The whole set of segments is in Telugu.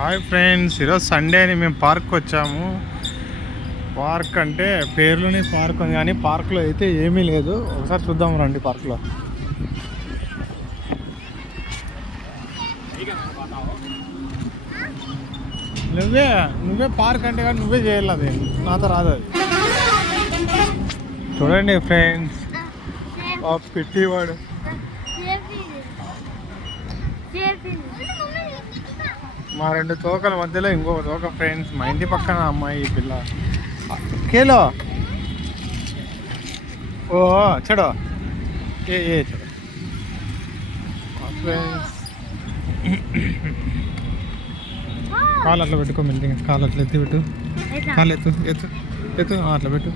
హాయ్ ఫ్రెండ్స్, ఈరోజు సండే అని మేము పార్క్కి వచ్చాము. పార్క్ అంటే పేర్లోనే పార్క్ ఉంది, కానీ పార్క్లో అయితే ఏమీ లేదు. ఒకసారి చూద్దాం రండి. పార్క్లో నువ్వే పార్క్ అంటే కానీ నువ్వే చేయాలి, అది నాతో రాదు. అది చూడండి ఫ్రెండ్స్, పెట్టివాడు మా రెండు తోకల మధ్యలో ఇంకొక తోక. ఫ్రెండ్స్, మా ఇంటి పక్కన అమ్మాయి పిల్ల కేలో ఓ చెడో ఏ చెడో ఫ్రెండ్స్. కాలు అట్లా పెట్టుకో, మెల్లిగా కాలు అట్లా ఎత్తి పెట్టు, కాలు ఎత్తు ఎత్తు ఎత్తు అట్లా పెట్టు,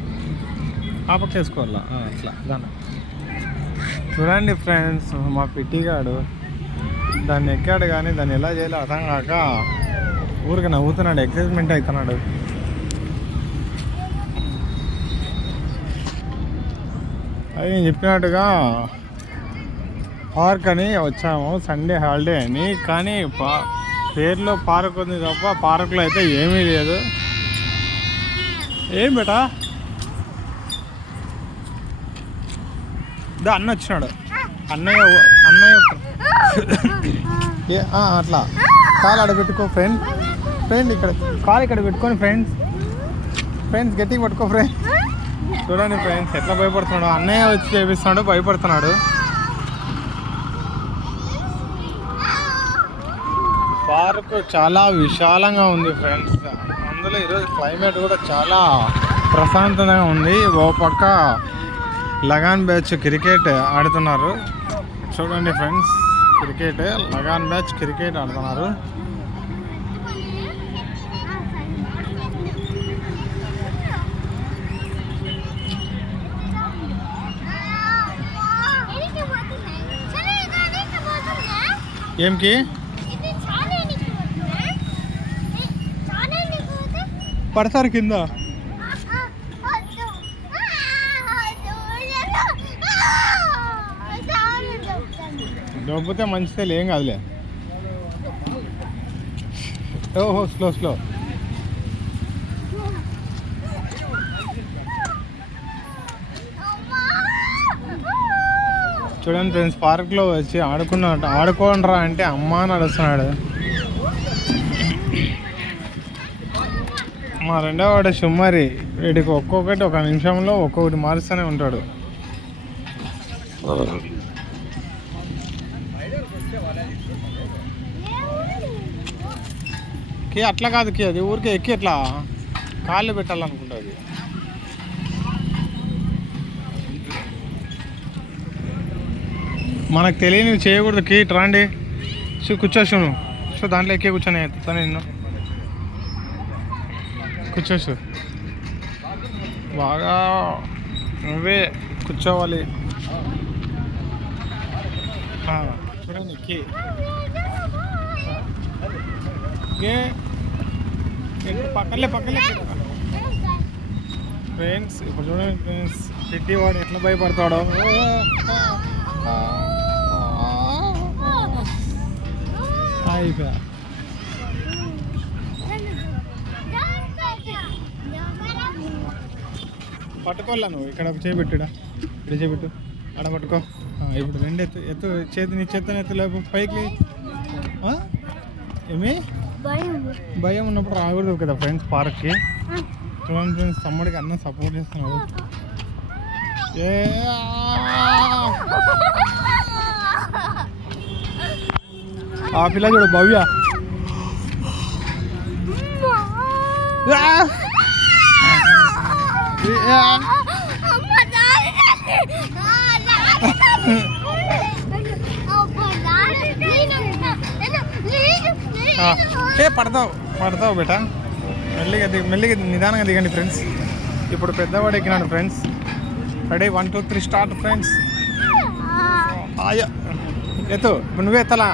ఆ పక్క వేసుకోవాలా అట్లా దాన్ని. చూడండి ఫ్రెండ్స్, మా పిట్టిగాడు దాన్ని ఎక్కాడు, కానీ దాన్ని ఎలా చేయాలో అర్థం కాక ఊరికి నవ్వుతున్నాడు, ఎక్సైట్మెంట్ అవుతున్నాడు. అది నేను చెప్పినట్టుగా పార్క్ అని వచ్చాము, సండే హాలిడే అని. కానీ పేరులో పార్క్ ఉంది తప్ప పార్క్లో అయితే ఏమీ లేదు. ఏం బేటా అన్న వచ్చినాడు, అన్నయ్య అట్లా కాలు ఆడ పెట్టుకో ఫ్రెండ్ ఇక్కడ కాలు ఇక్కడ పెట్టుకొని ఫ్రెండ్స్ గట్టిగా పట్టుకో ఫ్రెండ్స్. చూడండి ఫ్రెండ్స్, ఎట్లా భయపడుతున్నాడు. అన్నయ్య వచ్చి చేపిస్తున్నాడు, భయపడుతున్నాడు. పార్క్ చాలా విశాలంగా ఉంది ఫ్రెండ్స్. అందులో ఈరోజు క్లైమేట్ కూడా చాలా ప్రశాంతంగా ఉంది. ఓ పక్క లగాన్ బ్యాచ్ క్రికెట్ ఆడుతున్నారు. చూడండి ఫ్రెండ్స్, లగాన్ బ్యాచ్ క్రికెట్ ఆడుతున్నారు. ఏంకి పడతారు కింద. దొబ్బితే మంచిదే, ఏం కాదులే. ఓహో స్లో. చూడండి ఫ్రెండ్స్, పార్క్లో వచ్చి ఆడుకోండ్రా అంటే అమ్మ అని అడుస్తున్నాడు. మా రెండో వాడు సుమ్మరి, వీడికి ఒక్కొక్కటి ఒక నిమిషంలో ఒక్కొక్కటి మారుస్తూనే ఉంటాడు. అట్లా కాదు అది ఊరికే ఎక్కి అట్లా కాళ్ళు పెట్టాలనుకుంటుంది. మనకు తెలియనివి చేయకూడదు. రండి కూర్చోసు నువ్వు. సో దాంట్లో ఎక్కి కూర్చొని ఎత్తుతాను నిన్ను. కూర్చోసు, బాగా నువ్వే కూర్చోవాలి. చూడండి పక్కలే ఫ్రెండ్స్. ఇప్పుడు చూడండి ఫ్రెండ్స్, వాడు ఎట్లా భయపడతాడో. అయిపోయా, పట్టుకోవాలా నువ్వు. ఇక్కడ చేపెట్టుడా, ఇక్కడ చేపెట్టు, ఆడ పట్టుకో. ఇప్పుడు రెండు ఎత్తు నీ చేతిని ఎత్తులేపు పైకి. ఏమి భయం ఉన్నప్పుడు రాకూడదు కదా ఫ్రెండ్స్ పార్క్కి. చూడండి ఫ్రెండ్స్, తమ్ముడికి అన్న సపోర్ట్ చేస్తున్నాడు. ఆ పిల్ల చూడు, భవ్య. పడతావు బేటా, మెల్లిగా నిదానంగా దిగండి ఫ్రెండ్స్. ఇప్పుడు పెద్దవాడు ఎక్కినాడు ఫ్రెండ్స్. Ready, 1 2 3 start friends. ఎత్తు, ఇప్పుడు నువ్వే ఎత్తలా.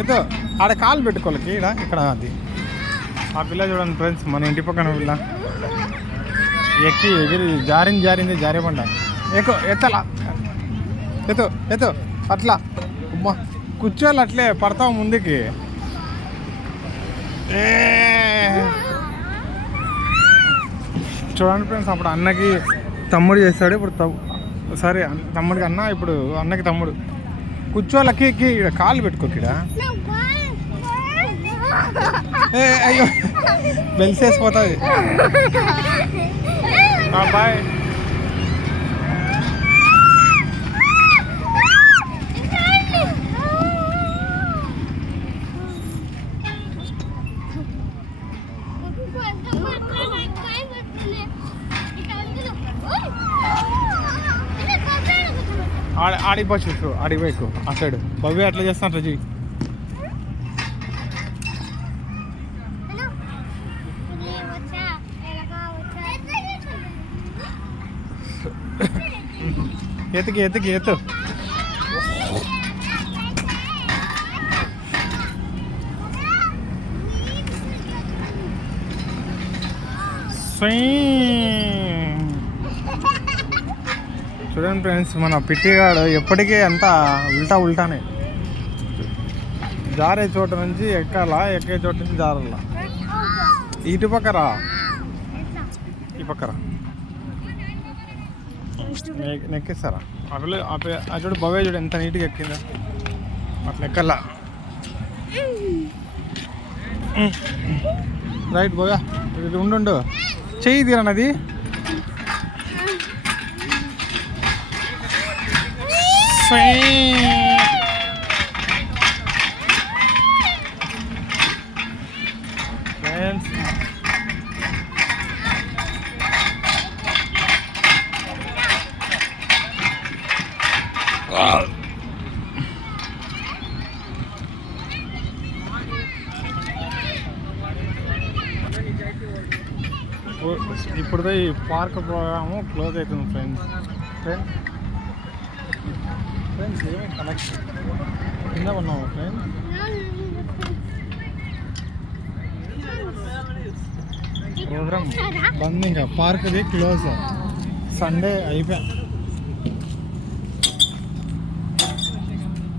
ఎత్తు, ఆడ కాలు పెట్టుకోవాలి. ఇక్కడ అది ఆ పిల్ల చూడండి ఫ్రెండ్స్, మన ఇంటి పక్కన పిల్ల ఎక్కి ఎగిరి జారింది జారేబండ. ఎత్తలా, ఎత్తు అట్లా. కూర్చోవాలి, అట్లే పడతావు ముందుకి. ఏ చూడండి ఫ్రెండ్స్, అప్పుడు అన్నకి తమ్ముడు చేస్తాడు, ఇప్పుడు సరే తమ్ముడికి అన్న, ఇప్పుడు అన్నకి తమ్ముడు. కూర్చోవాలకి ఇక్కడ కాళ్ళు పెట్టుకోకిడ. ఏ అయ్యో బెలిసేసిపోతుంది. బాయ్. ఆడిపోవచ్చు, ఆడిపోయి ఆ సైడ్ భవ్య అట్లా చేస్తాను రజీ. ఎత్తుకి ఎత్తుకి ఎత్తు. చూడండి ఫ్రెండ్స్, మన పిట్టిగాడు ఎప్పటికీ అంతా ఉల్టానే. జారే చోట నుంచి ఎక్కాలా, ఎక్కే చోట నుంచి జారాలా. ఇటు పక్కరా, ఈ పక్కరా నెక్కిస్తారా. ఆ చూడు భవ్య చూడు ఎంత నీట్గా ఎక్కిందా. అట్లా ఎక్కల్లా. రైట్ భవ్య, ఇది ఉండు, చెయ్యి తీరన్నది. ఇప్పుడు ఈ పార్క్ ప్రోగ్రాము క్లోజ్ అవుతుంది ఫ్రెండ్స్. ఫ్రెండ్స్ ఏమి కనెక్షన్ కింద ఉన్నాము ఫ్రెండ్స్. ప్రోగ్రామ్ బంద్, ఇంకా పార్క్ది క్లోజ్. సండే అయిపోయా.